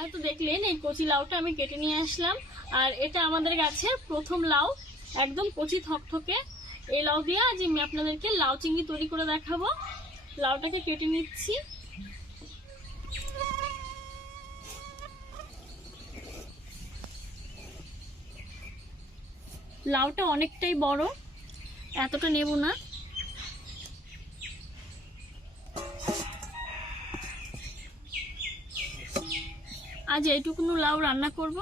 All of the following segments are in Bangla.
আপনারা তো দেখলেন এই কচি লাউটা আমি কেটে নিয়ে আসলাম। আর এটা আমাদের গাছের প্রথম লাউ, একদম কচি থকথকে। এই লাউ দিয়ে আজ আমি আপনাদেরকে লাউ চিংড়ি তৈরি করে দেখাবো। লাউটাকে কেটে নিচ্ছি। লাউটা অনেকটাই বড়, এতটা নেব না। আজ এইটুকুনো লাউ রান্না করব।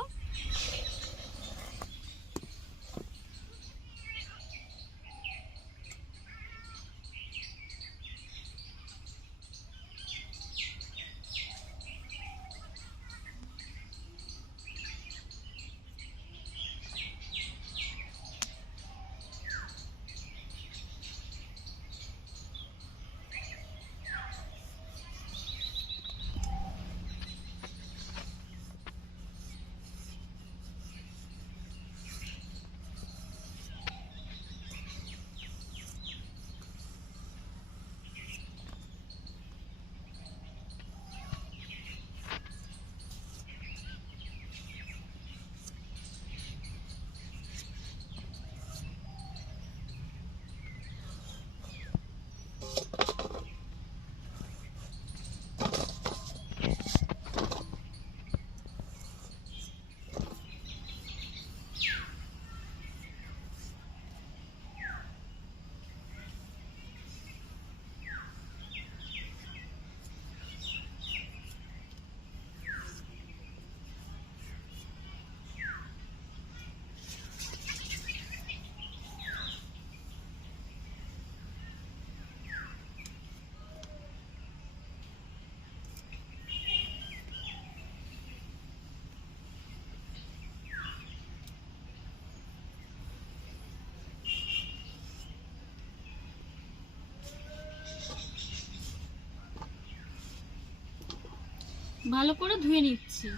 ভালো করে ধুয়ে নিচ্ছি।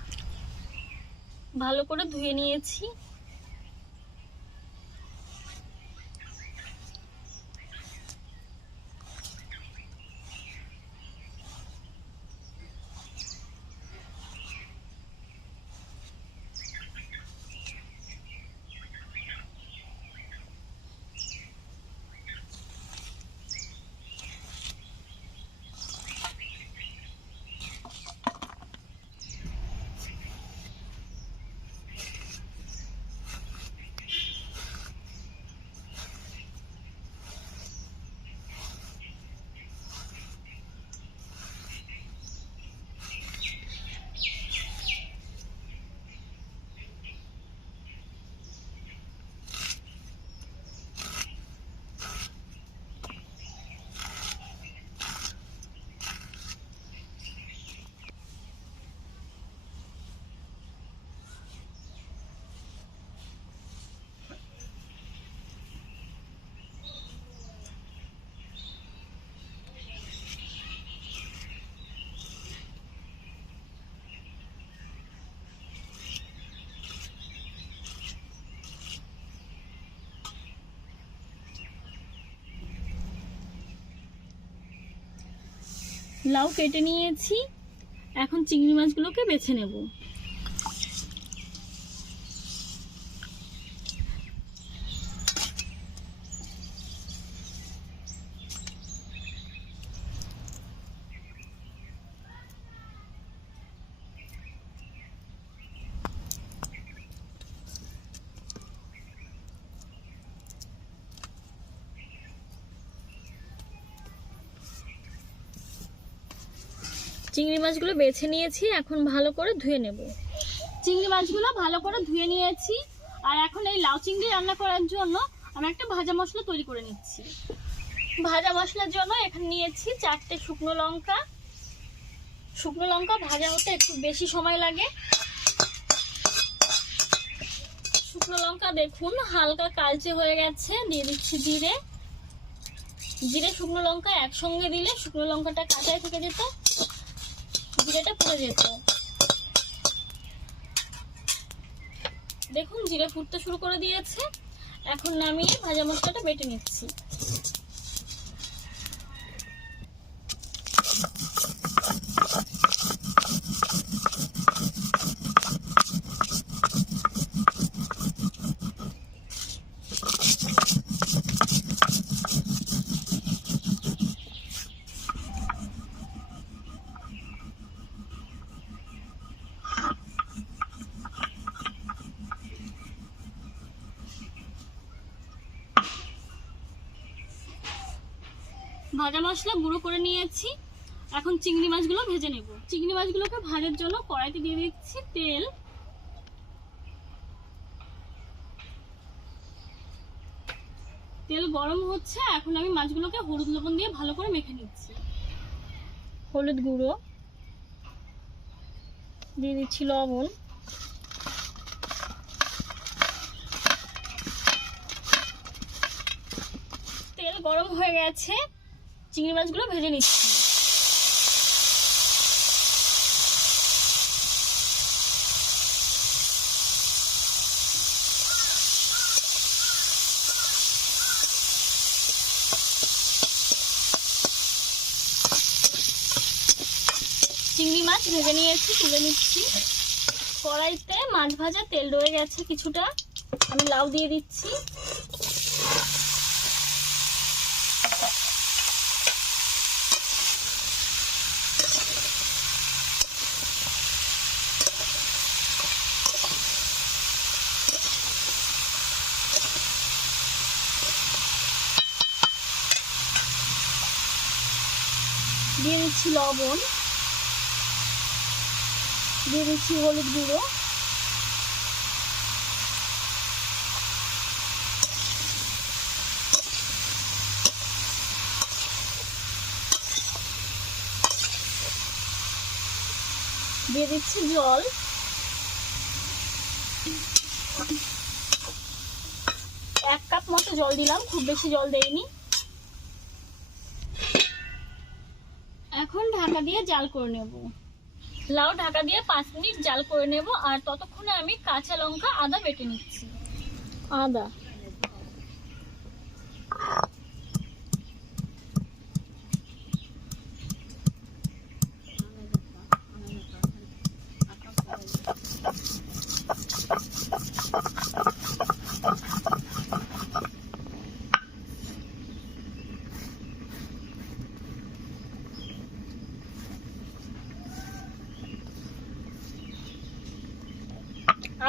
ভালো করে ধুয়ে নিয়েছি। লাউ কেটে নিয়েছি, এখন চিংড়ি মাছগুলোকে বেছে নেব। চিংড়ি মাছগুলো বেছে নিয়েছি, এখন ভালো করে ধুয়ে নেব। চিংড়ি মাছগুলো ভালো করে ধুয়ে নিয়েছি। আর এখন এই লাউ চিংড়ি রান্না করার জন্য আমি একটা ভাজা মশলা তৈরি করে নিচ্ছি। ভাজা মশলার জন্য এখানে নিয়েছি 4টে শুকনো লঙ্কা। শুকনো লঙ্কা ভাজা হতে একটু বেশি সময় লাগে। শুকনো লঙ্কা দেখুন হালকা কালচে হয়ে গেছে। দিয়ে দিচ্ছি জিরে। জিরে শুকনো লঙ্কা একসঙ্গে দিলে শুকনো লঙ্কাটা কাঁচায় থেকে যেত, জিরেটা পুড়ে যেত। দেখুন জিরে ফুটতে শুরু করে দিয়েছে। এখন নামিয়ে ভাজা মশলাটা বেটে নিচ্ছি। ভাজা মশলা গুঁড়ো করে নিয়েছি। এখন চিংড়ি মাছগুলো ভেজে নেব। চিংড়ি মাছগুলোকে ভাজার জন্য কড়াইতে দিয়ে দিচ্ছি তেল। তেল গরম হচ্ছে, এখন আমি মাছগুলোকে হলুদ লবণ দিয়ে ভালো করে মেখে নিচ্ছি। হলুদ গুঁড়ো দিয়ে দিচ্ছি, লবণ, তেল গরম হয়ে গেছে, চিংড়ি মাছগুলো ভেজে নিচ্ছি। চিংড়ি মাছ ভেজে নিয়েছি, তুলে নিচ্ছি। কড়াইতে মাছ ভাজা তেল রয়ে গেছে কিছুটা, আমি লাউ দিয়ে দিচ্ছি। দিয়ে দিচ্ছি লবণ, দিয়ে দিচ্ছি হলুদ গুঁড়ো, দিয়ে দিচ্ছি জল, 1 কাপ মতো জল দিলাম, খুব বেশি জল দেইনি। এখন ঢাকা দিয়ে জাল করে নেব। লাউ ঢাকা দিয়ে 5 মিনিট জাল করে নেব। আর ততক্ষণে আমি কাঁচা লঙ্কা আদা বেটে নিচ্ছি। আদা,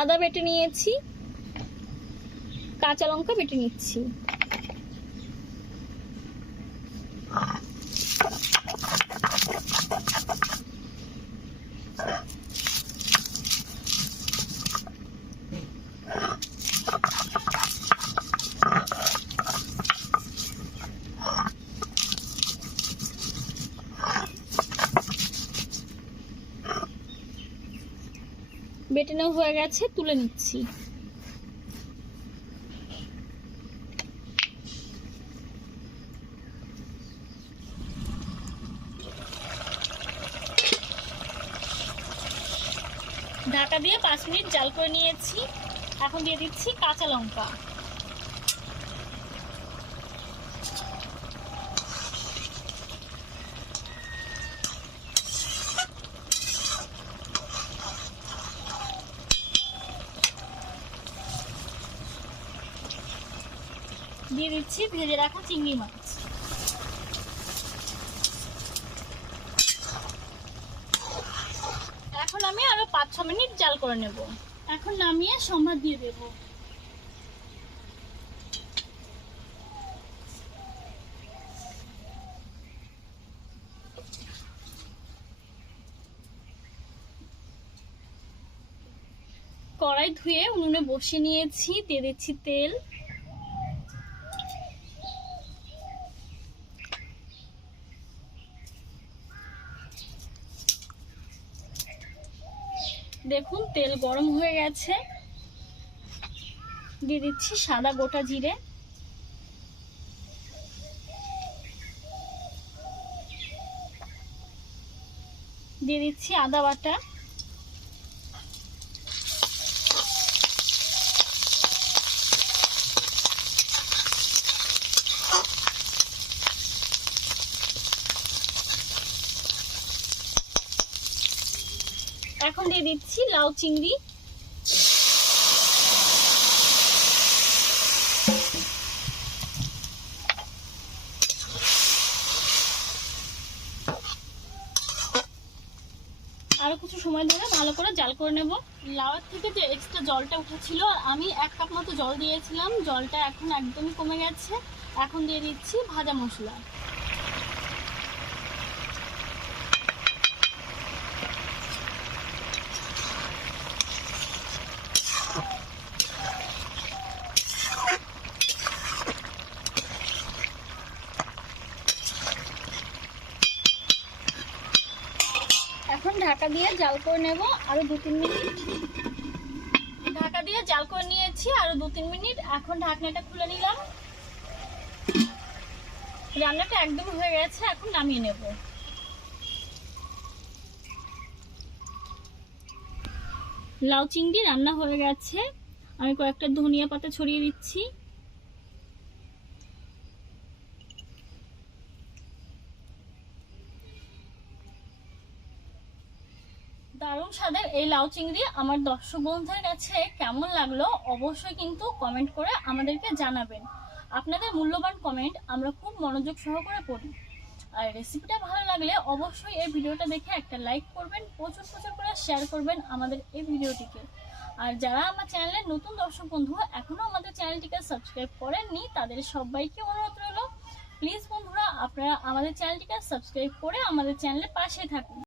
আদা বেটে নিয়েছি, কাঁচা লঙ্কা বেটে নিচ্ছি। বেটে নেওয়া হয়ে গেছে, তুলে নিচ্ছি। ঢাকা দিয়ে 5 মিনিট জাল করে নিয়েছি। এখন দিয়ে দিচ্ছি কাঁচা লঙ্কা, দিয়ে দিচ্ছি ভেজে রাখা চিংড়ি মাছ। এখন আমি আরো 5-6 মিনিট জাল করে নেব। এখন নামিয়ে সম্বাদ দিয়ে দেব। কড়াই ধুয়ে উনুনে বসিয়ে নিয়েছি, দিয়ে দিচ্ছি তেল। দেখুন তেল গরম হয়ে গেছে, দিয়ে দিচ্ছি সাদা গোটা জিরে, দিয়ে দিচ্ছি আদা বাটা, এখন দিয়ে দিচ্ছি লাউ চিংড়ি, আরো কিছু সময় ধরে ভালো করে জাল করে নেব। লাউয়ের থেকে যে এক্সট্রা জলটা উঠেছিল, আর আমি 1 কাপ মতো জল দিয়েছিলাম, জলটা এখন একদমই কমে গেছে। এখন দিয়ে দিচ্ছি ভাজা মশলা। ঢাকা দিয়ে জাল করে নেব আরো 2-3 মিনিট। ঢাকা দিয়ে জাল করে নিয়েছি আরো 2-3 মিনিট। এখন ঢাকনাটা খুলে নিলাম। রান্নাটা একদম হয়ে গেছে, এখন নামিয়ে নেব। লাউ চিংড়ি রান্না হয়ে গেছে। আমি কয়েকটা ধনিয়া পাতা ছড়িয়ে দিচ্ছি। দারুণ স্বাদের এই লাউ চিংড়ি আমার দর্শক বন্ধুদের কাছে কেমন লাগলো অবশ্যই কিন্তু কমেন্ট করে আমাদেরকে জানাবেন। আপনাদের মূল্যবান কমেন্ট আমরা খুব মনোযোগ সহকারে পড়ি। আর রেসিপিটা ভালো লাগলে অবশ্যই এই ভিডিওটা দেখে একটা লাইক করবেন, প্রচুর প্রচুর করে শেয়ার করবেন আমাদের এই ভিডিওটিকে। আর যারা আমার চ্যানেলের নতুন দর্শক বন্ধু এখনো আমাদের চ্যানেলটিকে সাবস্ক্রাইব করেননি তাদের সবাইকে অনুরোধ রইল, প্লিজ বন্ধুরা আপনারা আমাদের চ্যানেলটিকে সাবস্ক্রাইব করে আমাদের চ্যানেলের পাশে থাকুন।